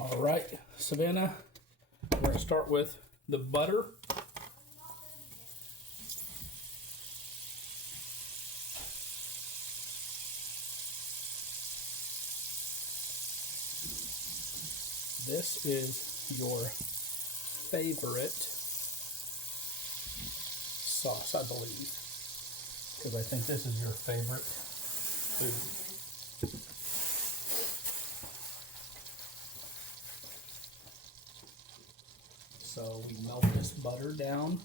All right, Savannah, we're going to start with the butter. This is your favorite sauce, I believe, because I think this is your favorite food. So we melt this butter down.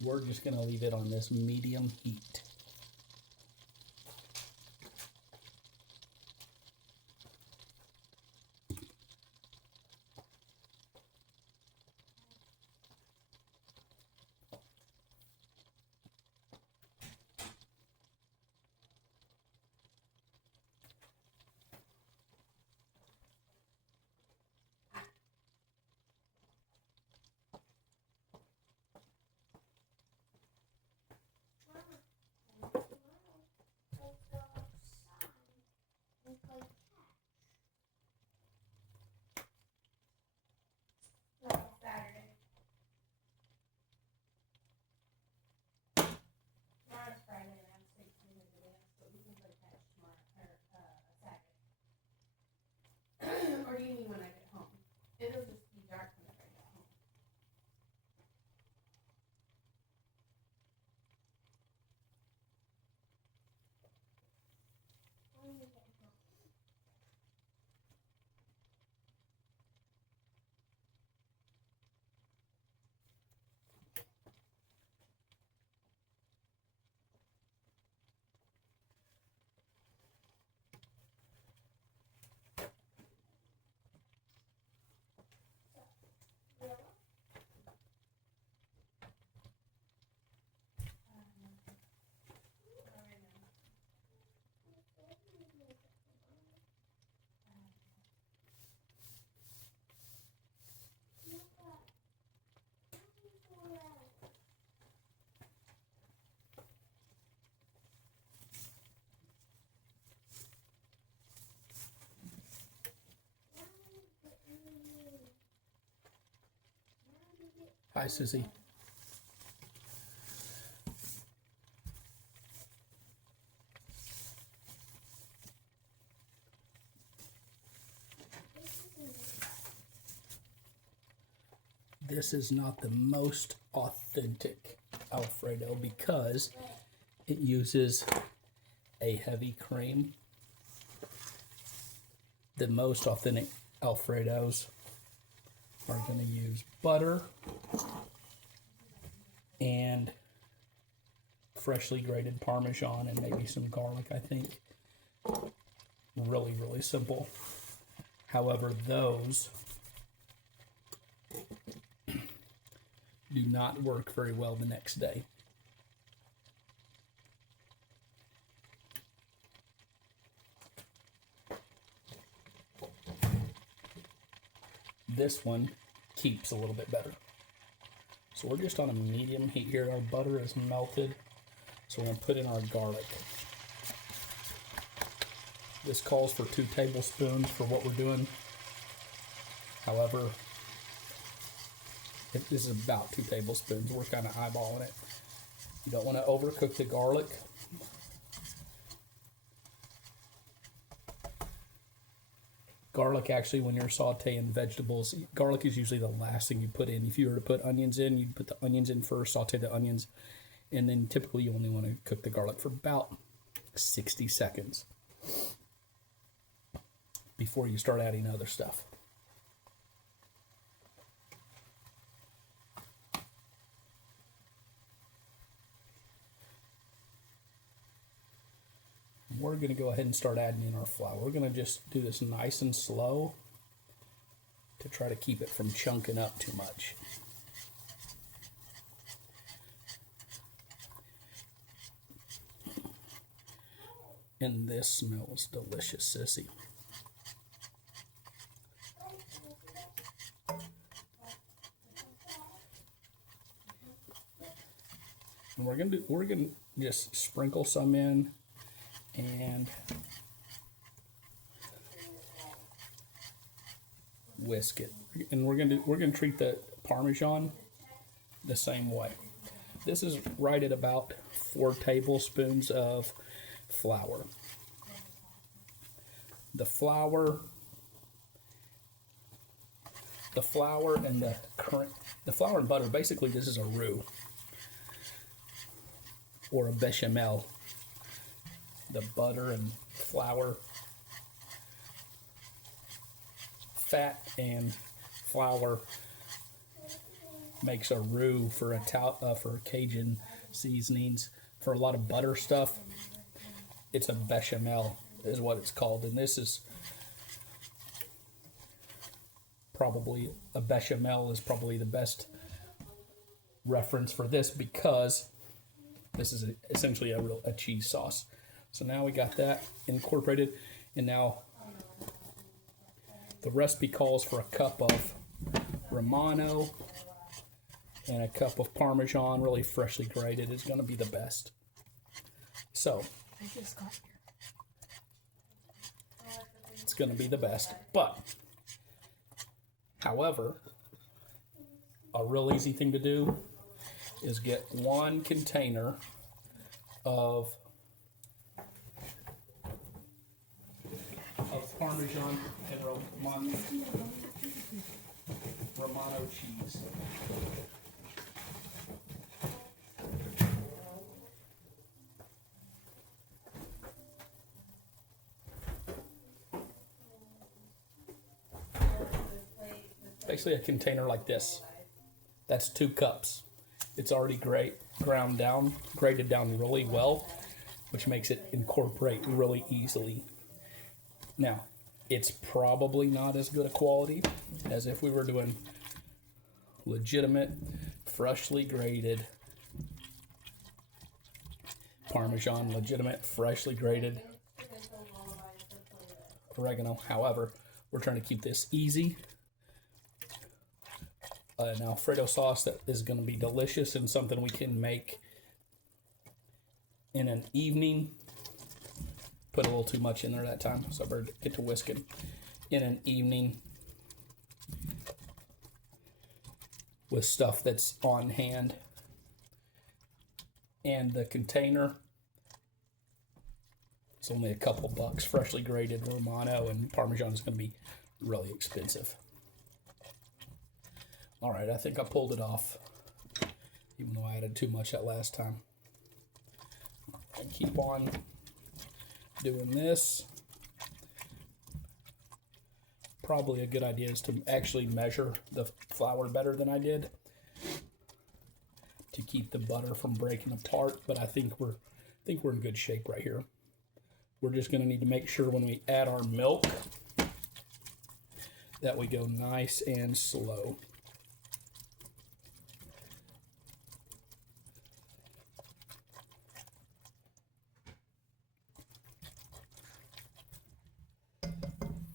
We're just going to leave it on this medium heat. Or do you mean when I get home? It'll just be dark whenever I get home. Hi, Sissy. This is not the most authentic Alfredo because it uses a heavy cream. The most authentic Alfredos are going to use butter and freshly grated Parmesan and maybe some garlic, I think. Really, really simple. However, those do not work very well the next day. This one keeps a little bit better. So we're just on a medium heat here. Our butter is melted. So we're going to put in our garlic. This calls for 2 tablespoons for what we're doing. However, this is about 2 tablespoons. We're kind of eyeballing it. You don't want to overcook the garlic. Garlic, actually, when you're sauteing vegetables, garlic is usually the last thing you put in. If you were to put onions in, you'd put the onions in first, saute the onions, and then typically you only want to cook the garlic for about 60 seconds before you start adding other stuff. We're going to go ahead and start adding in our flour. We're going to just do this nice and slow to try to keep it from chunking up too much. And this smells delicious, Sissy. And we're gonna just sprinkle some in and whisk it. And we're gonna treat the Parmesan the same way. This is right at about 4 tablespoons of flour. The flour and the flour and butter, basically this is a roux or a bechamel. The butter and flour, fat and flour makes a roux for for Cajun seasonings. For a lot of butter stuff, it's a bechamel is what it's called, and this is probably a bechamel is probably the best reference for this because this is essentially a cheese sauce. So now we got that incorporated, and now the recipe calls for a cup of Romano and a cup of Parmesan, really freshly grated, is going to be the best. So I just got here. it's going to be the best. But, however, a real easy thing to do is get 1 container of Parmesan and Romano cheese. Basically a container like this. That's 2 cups. It's already grated down really well, which makes it incorporate really easily. Now, it's probably not as good a quality as if we were doing legitimate, freshly grated Parmesan, legitimate, freshly grated oregano. However, we're trying to keep this easy. An Alfredo sauce that is going to be delicious and something we can make in an evening. Put a little too much in there that time, so I better get to whisking. In an evening with stuff that's on hand. And the container, it's only a couple bucks. Freshly grated Romano and Parmesan is going to be really expensive. All right, I think I pulled it off, even though I added too much that last time. I keep on doing this. Probably a good idea is to actually measure the flour better than I did to keep the butter from breaking apart, but I think we're in good shape right here. We're just going to need to make sure when we add our milk that we go nice and slow.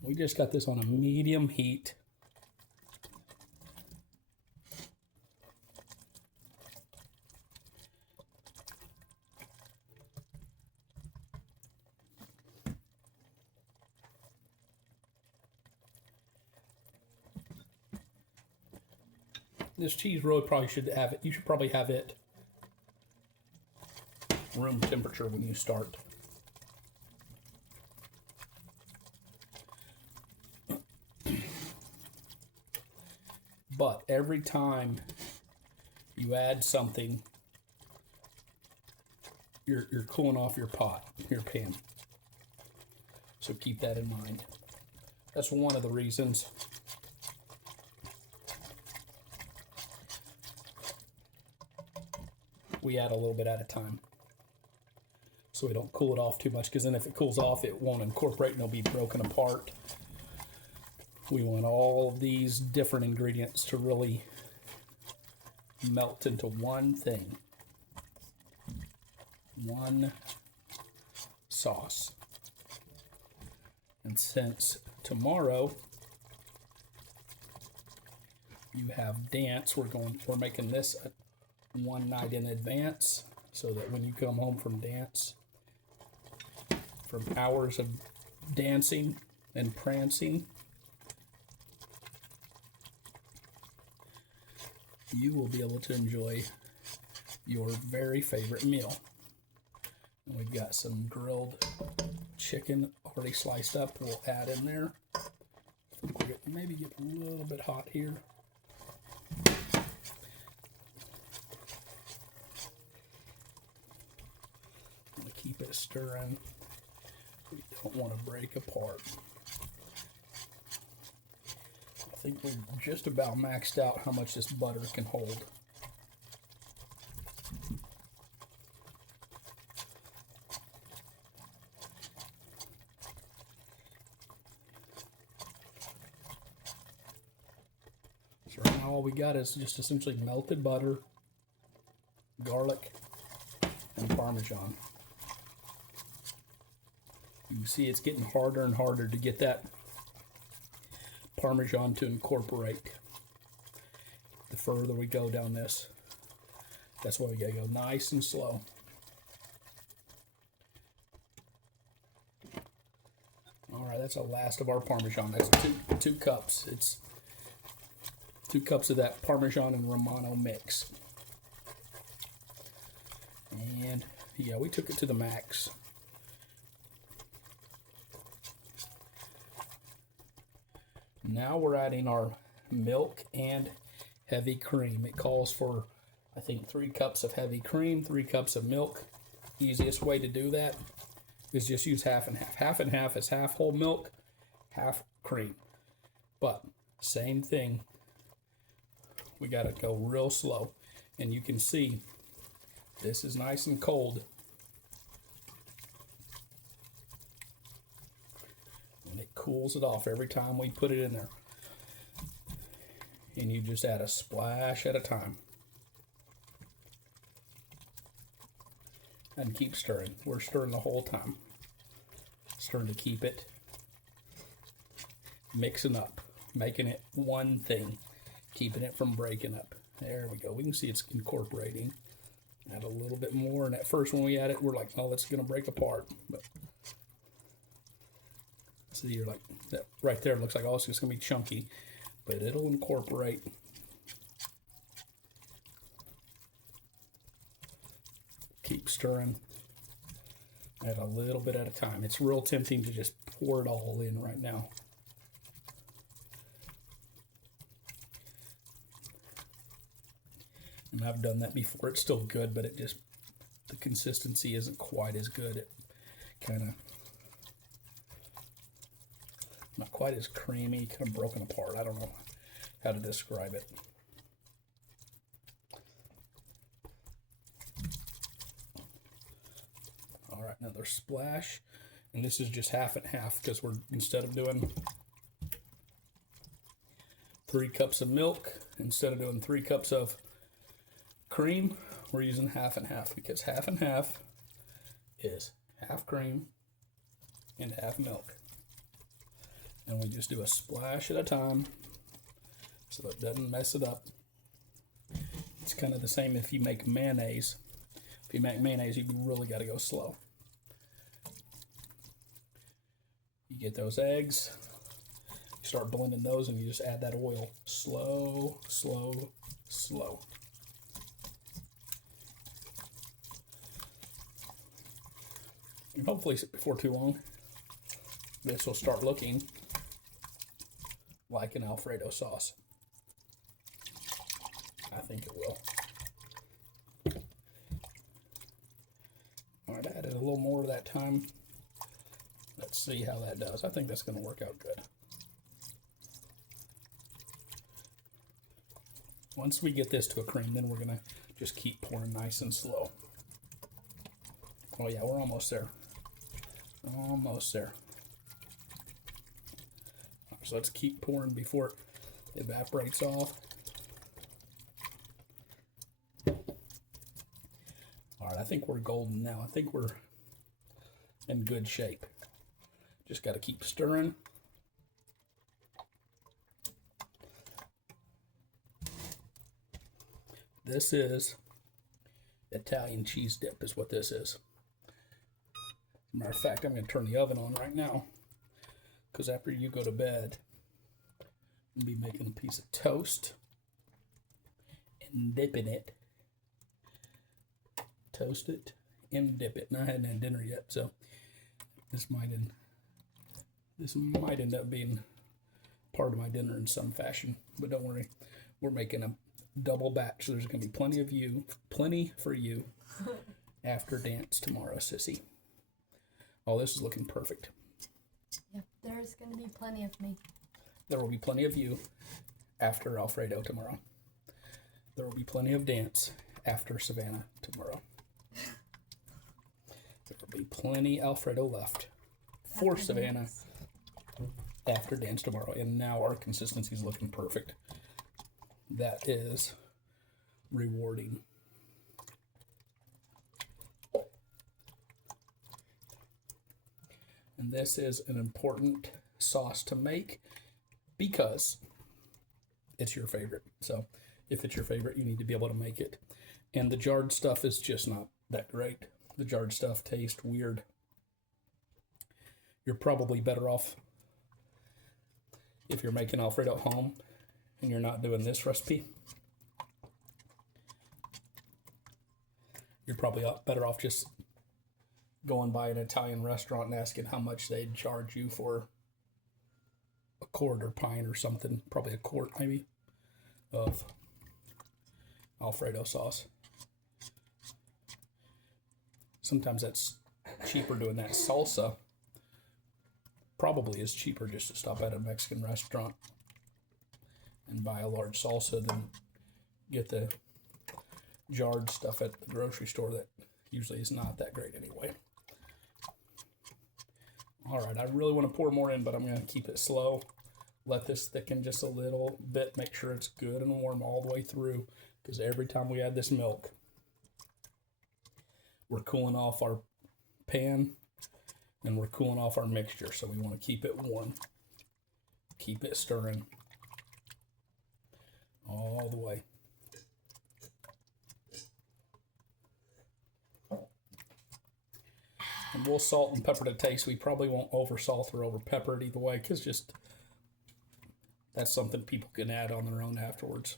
We just got this on a medium heat. This cheese really probably should have it. You should probably have it room temperature when you start. But every time you add something, you're cooling off your pan. So keep that in mind. That's one of the reasons we add a little bit at a time. So we don't cool it off too much, because then if it cools off, it won't incorporate and it'll be broken apart. We want all of these different ingredients to really melt into one thing. One sauce. And since tomorrow you have dance, we're making this one night in advance. so that when you come home from hours of dancing and prancing, you will be able to enjoy your very favorite meal. And we've got some grilled chicken already sliced up. We'll add in there. Maybe get a little bit hot here. Keep it stirring. We don't want to break apart. I think we've just about maxed out how much this butter can hold. So right now all we got is just essentially melted butter, garlic, and Parmesan. You can see it's getting harder and harder to get that Parmesan to incorporate. The further we go down this, that's why we gotta go nice and slow. All right, that's the last of our Parmesan. That's two cups. It's 2 cups of that Parmesan and Romano mix. And yeah, we took it to the max. Now we're adding our milk and heavy cream. It calls for, I think, 3 cups of heavy cream, 3 cups of milk. Easiest way to do that is just use half and half. Half and half is half whole milk, half cream. But same thing, we gotta go real slow. And you can see this is nice and cold. And it cools it off every time we put it in there. And you just add a splash at a time. And keep stirring. We're stirring the whole time. Stirring to keep it mixing up, making it one thing, keeping it from breaking up. There we go. We can see it's incorporating. Add a little bit more. And at first when we add it, we're like, oh, it's going to break apart. But see, you're like, that right there looks like, oh, it's just going to be chunky. But it'll incorporate. Keep stirring. Add a little bit at a time. It's real tempting to just pour it all in right now. And I've done that before. It's still good, but it just, the consistency isn't quite as good. It kind of, not quite as creamy, kind of broken apart. I don't know how to describe it. All right, another splash. And this is just half and half because we're, instead of doing 3 cups of milk, instead of doing 3 cups of cream, we're using half and half, because half and half is half cream and half milk. And we just do a splash at a time so it doesn't mess it up. It's kind of the same if you make mayonnaise. If you make mayonnaise, you really got to go slow. You get those eggs, you start blending those, and you just add that oil. Slow, slow, slow. And hopefully before too long, this will start looking like an Alfredo sauce. I think it will. All right, I added a little more that time. Let's see how that does. I think that's going to work out good. Once we get this to a cream, then we're going to just keep pouring nice and slow. Oh yeah, we're almost there. Almost there. So let's keep pouring before it evaporates off. All right, I think we're golden now. I think we're in good shape. Just got to keep stirring. This is Italian cheese dip is what this is. Matter of fact, I'm going to turn the oven on right now because after you go to bed, I'll be making a piece of toast and dipping it. Toast it and dip it. And I hadn't had dinner yet, so this might end up being part of my dinner in some fashion. But don't worry, we're making a double batch. So there's going to be plenty for you after dance tomorrow, sissy. Oh, this is looking perfect. Yep, there's going to be plenty of me. There will be plenty of you after Alfredo tomorrow. There will be plenty of dance after Savannah tomorrow. There will be plenty Alfredo left for After Savannah dance. after dance tomorrow. And now our consistency is looking perfect. That is rewarding. And this is an important sauce to make because it's your favorite. So if it's your favorite, you need to be able to make it. And the jarred stuff is just not that great. The jarred stuff tastes weird. You're probably better off if you're making Alfredo at home and you're not doing this recipe. You're probably better off just going by an Italian restaurant and asking how much they'd charge you for a quart or pint or something, probably a quart maybe, of Alfredo sauce. Sometimes that's cheaper doing that. Salsa probably is cheaper just to stop at a Mexican restaurant and buy a large salsa than get the jarred stuff at the grocery store that usually is not that great anyway. All right, I really want to pour more in, but I'm going to keep it slow. Let this thicken just a little bit. Make sure it's good and warm all the way through, because every time we add this milk, we're cooling off our pan and we're cooling off our mixture. So we want to keep it warm. Keep it stirring all the way. And we'll salt and pepper to taste. We probably won't over salt or over pepper it either way, because just that's something people can add on their own afterwards.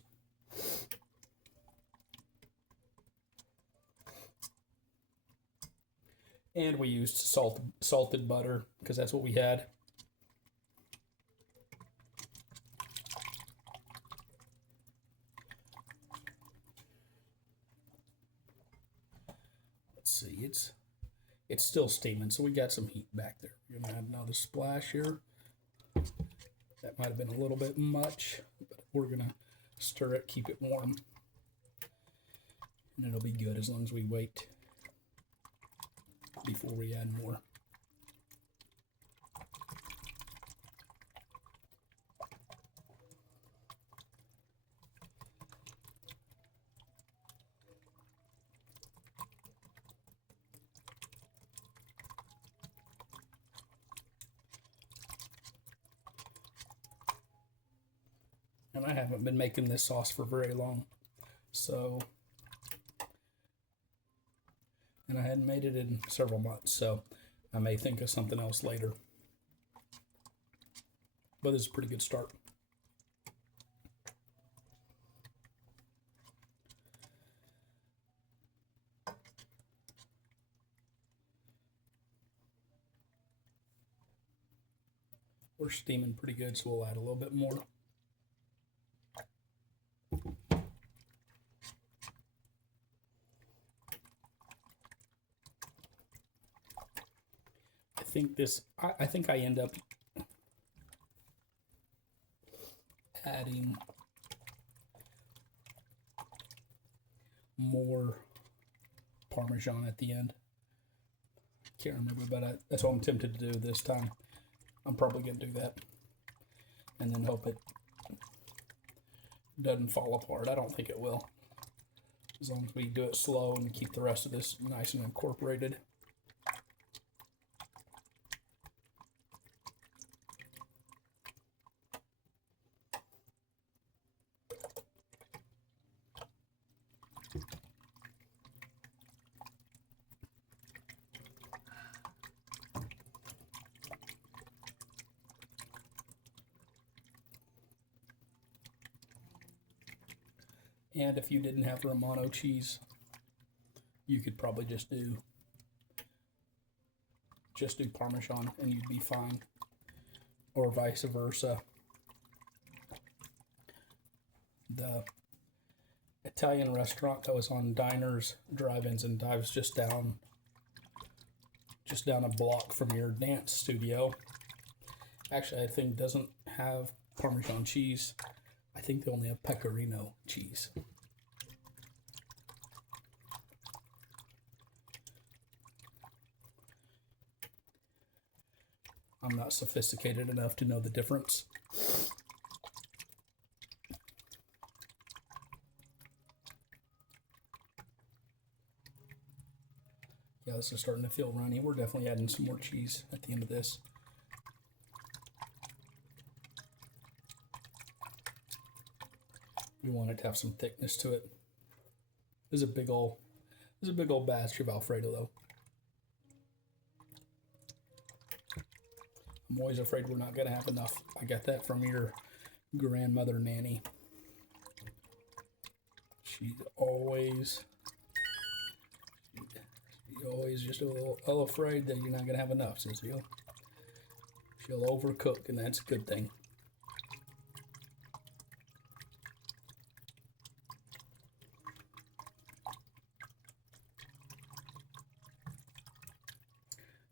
And we used salted butter because that's what we had. Let's see, it's still steaming, so we got some heat back there. We're gonna add another splash here. That might have been a little bit much, but we're gonna stir it, keep it warm, and it'll be good as long as we wait before we add more. And I haven't been making this sauce for very long, so, and I hadn't made it in several months, so I may think of something else later. But this is a pretty good start. We're steaming pretty good, so we'll add a little bit more. I think I end up adding more Parmesan at the end. Can't remember, but that's what I'm tempted to do this time. I'm probably going to do that and then hope it doesn't fall apart. I don't think it will, as long as we do it slow and keep the rest of this nice and incorporated. And if you didn't have Romano cheese, you could probably just do Parmesan and you'd be fine, or vice versa. The Italian restaurant that was on Diners, Drive-Ins, and Dives just down a block from your dance studio, actually I think doesn't have Parmesan cheese. I think they only have Pecorino cheese. I'm not sophisticated enough to know the difference. Yeah, this is starting to feel runny. We're definitely adding some more cheese at the end of this. We want it to have some thickness to it. This is a big old batch of Alfredo though. I'm always afraid we're not gonna have enough. I got that from your grandmother nanny. She's always just a little afraid that you're not gonna have enough, says she'll overcook, and that's a good thing.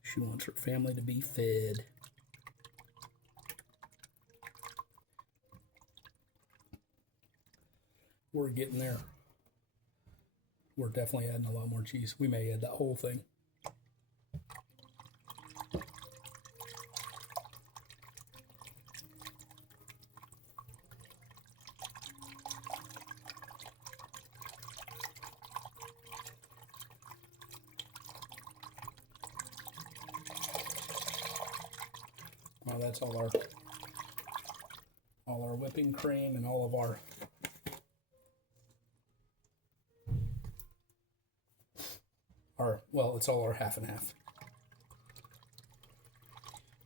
She wants her family to be fed. We're getting there. We're definitely adding a lot more cheese. We may add that whole thing. Well, that's all our whipping cream and all of our well, it's all our half and half.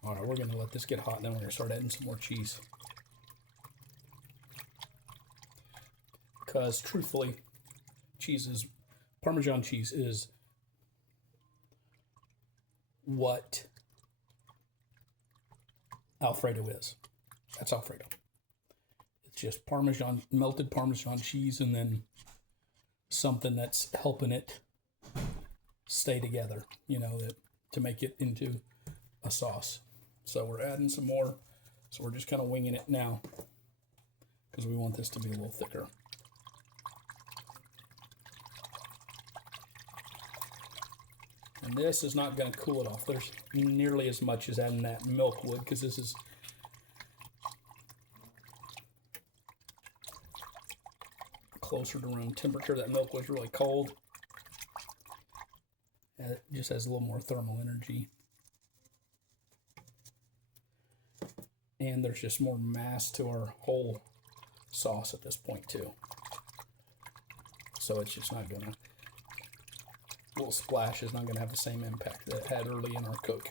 All right, we're gonna let this get hot, and then we're gonna start adding some more cheese. Because truthfully, Parmesan cheese is what Alfredo is. That's Alfredo. It's just melted Parmesan cheese, and then something that's helping it stay together, to make it into a sauce. So we're adding some more. So we're just kind of winging it now because we want this to be a little thicker. And this is not going to cool it off. There's nearly as much as adding that milk would, because this is closer to room temperature. That milk was really cold. It just has a little more thermal energy. And there's just more mass to our whole sauce at this point too. So it's just not gonna, a little splash is not gonna have the same impact that it had early in our cook.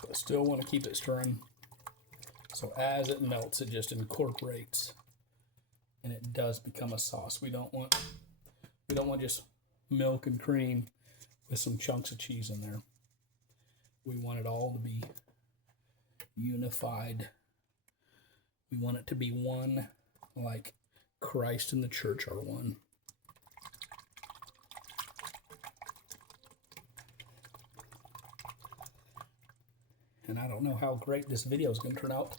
But still want to keep it stirring. So as it melts, it just incorporates, and it does become a sauce. We don't want just milk and cream with some chunks of cheese in there. We want it all to be unified. We want it to be one, like Christ and the church are one. And I don't know how great this video is going to turn out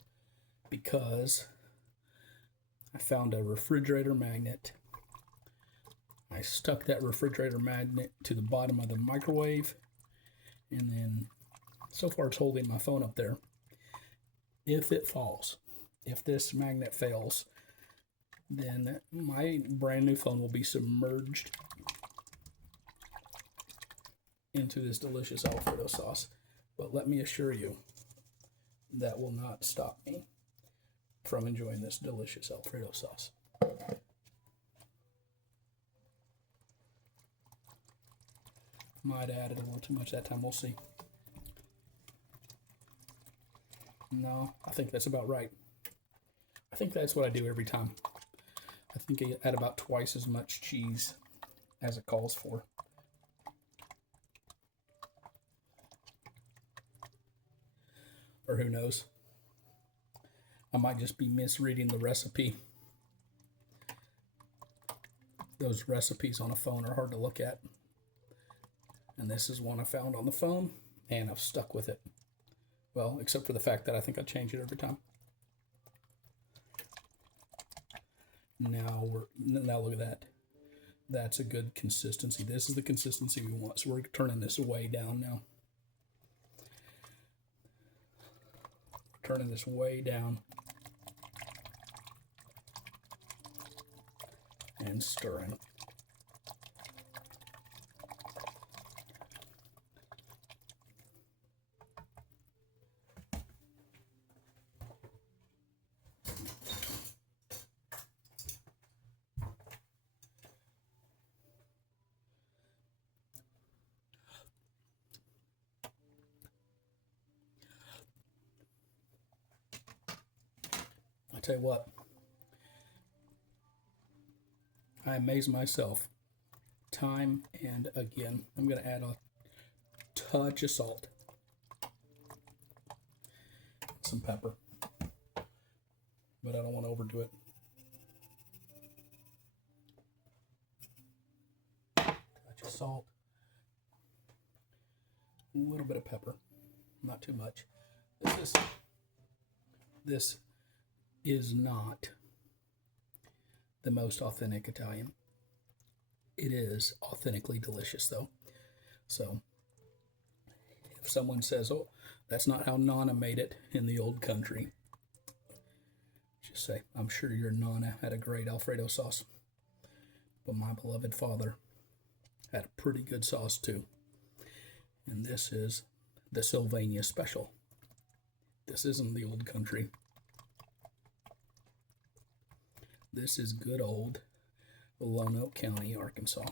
because I found a refrigerator magnet. I stuck that refrigerator magnet to the bottom of the microwave, and then so far it's holding my phone up there. If it falls, if this magnet fails, then my brand new phone will be submerged into this delicious Alfredo sauce. But let me assure you, that will not stop me from enjoying this delicious Alfredo sauce. Might have added a little too much that time, we'll see. No, I think that's about right. I think that's what I do every time. I think I add about twice as much cheese as it calls for. Or who knows? I might just be misreading the recipe. Those recipes on a phone are hard to look at. And this is one I found on the phone, and I've stuck with it. Well, except for the fact that I think I change it every time. Now look at that. That's a good consistency. This is the consistency we want. So we're turning this way down now. Turning this way down. And stirring. I tell you what, I amaze myself time and again. I'm going to add a touch of salt, some pepper, but I don't want to overdo it. Touch of salt, a little bit of pepper, not too much. This is not the most authentic Italian. It is authentically delicious though. So if someone says, oh, that's not how Nana made it in the old country, just say, I'm sure your Nana had a great Alfredo sauce, but my beloved father had a pretty good sauce too. And this is the Sylvania special. This isn't the old country. This is good old Lonoke County, Arkansas.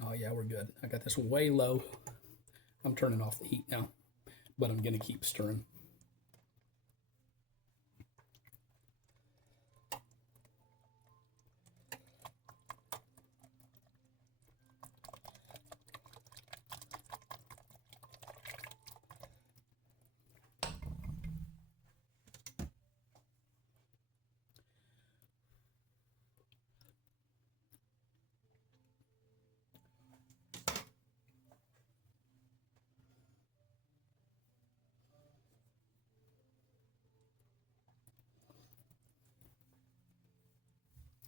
Oh yeah, we're good. I got this way low. I'm turning off the heat now, but I'm going to keep stirring.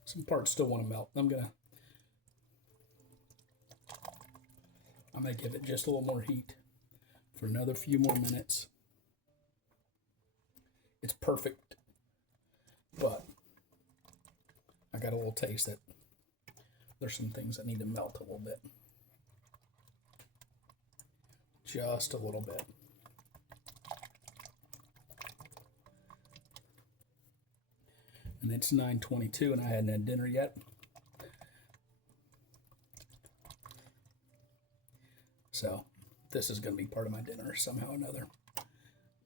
Some parts still want to melt. I'm gonna give it just a little more heat for another few more minutes. It's perfect, but I got a little taste that there's some things that need to melt a little bit. Just a little bit. And it's 9:22 and I hadn't had dinner yet. So this is going to be part of my dinner somehow or another.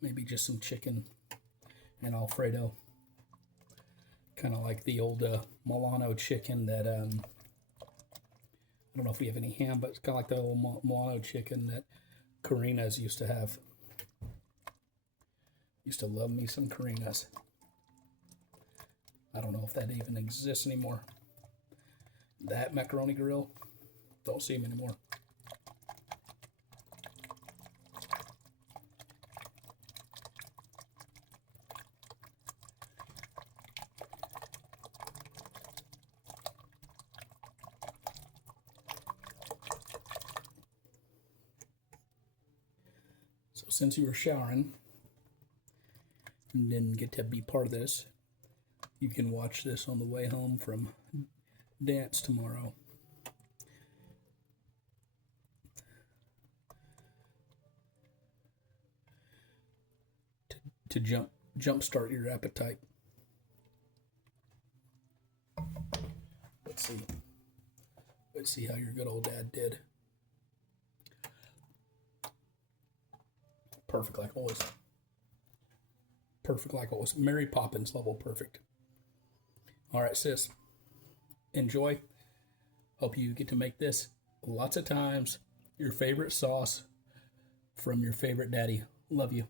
Maybe just some chicken and Alfredo. Kind of like the old Milano chicken that, I don't know if we have any ham, but it's kind of like the old Milano chicken that Karina's used to have. Used to love me some Karina's. I don't know if that even exists anymore. That macaroni grill, don't see them anymore. So since you were showering and didn't get to be part of this, you can watch this on the way home from dance tomorrow. To jumpstart your appetite. Let's see. Let's see how your good old dad did. Perfect like always. Perfect like always. Mary Poppins level perfect. All right, sis. Enjoy. Hope you get to make this lots of times. Your favorite sauce from your favorite daddy. Love you.